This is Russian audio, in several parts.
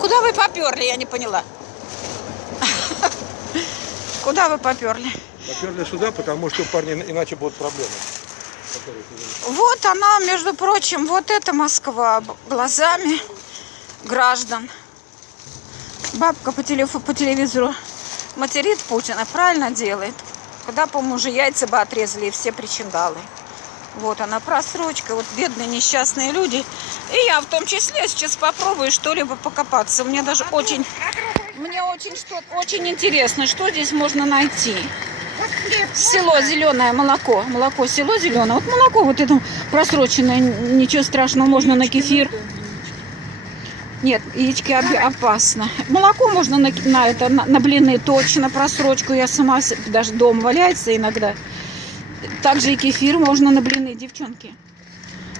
Куда вы поперли, я не поняла. Куда вы поперли? Поперли сюда, потому что, парни, иначе будут проблемы. Вот она, между прочим, вот это Москва глазами граждан. Бабка по телевизору материт Путина, правильно делает. Когда, по-моему, уже яйца бы отрезали и все причиндалы. Вот она, просрочка, вот бедные несчастные люди. И я в том числе сейчас попробую что-либо покопаться. Мне даже очень интересно, что здесь можно найти. Село зеленое, молоко. Молоко, село зеленое. Вот молоко вот это просроченное, ничего страшного, можно на кефир. Нет, яички опасно. Молоко можно на блины точно, просрочку. Я сама даже дома валяется иногда. Также и кефир можно на блины, девчонки.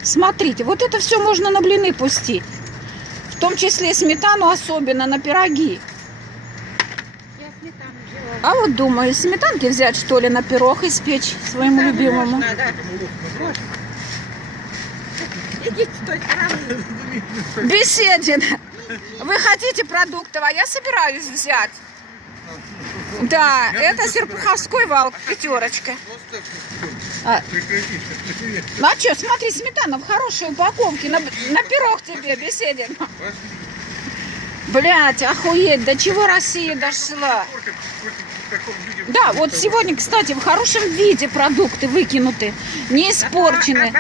Смотрите, вот это все можно на блины пустить. В том числе сметану особенно на пироги. Я сметану взяла. А вот думаю, сметанки взять, что ли, на пирог испечь своему любимому. Можно, да. Идите с той стороны. Беседин, вы хотите продуктов, а я собираюсь взять. Да, это Серпуховской вал, пятерочка. А что, смотри, сметана в хорошей упаковке, на пирог тебе, Беседин. Блять, охуеть, до чего Россия дошла? Да, вот сегодня, кстати, в хорошем виде продукты выкинуты, не испорчены.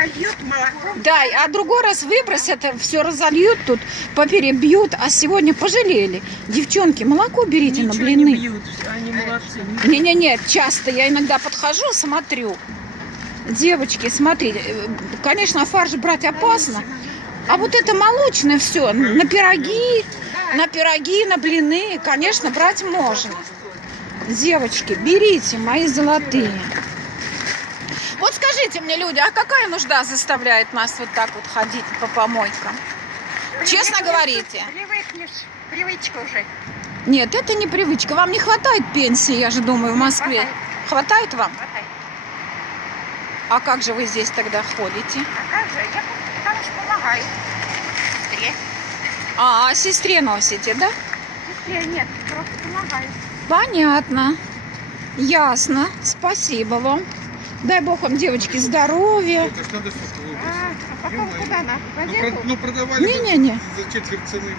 Да, а другой раз выбросят, все разольют тут, поперебьют, а сегодня пожалели. Девчонки, молоко берите на блины. Не бьют, они молодцы. Не-не-не, часто я иногда подхожу, смотрю. Девочки, смотрите, конечно, фарш брать опасно, а вот это молочное все, на пироги, на блины, конечно, брать можно. Девочки, берите, мои золотые. Вот скажите мне, люди, а какая нужда заставляет нас вот так вот ходить по помойкам? Честно говорите. Привыкнешь, привычка уже. Нет, это не привычка. Вам не хватает пенсии, я же думаю, в Москве. Хватает вам? Хватай. А как же вы здесь тогда ходите? А как же? Я потому что помогаю. Сестре. А, сестре носите, да? Сестре нет, просто помогаю. Понятно. Ясно. Спасибо вам. Дай бог вам, девочки, здоровья. Это ж надо что-то выбросить. А потом куда нас? В газету? Ну, продавали Не-не-не. за четверть цены.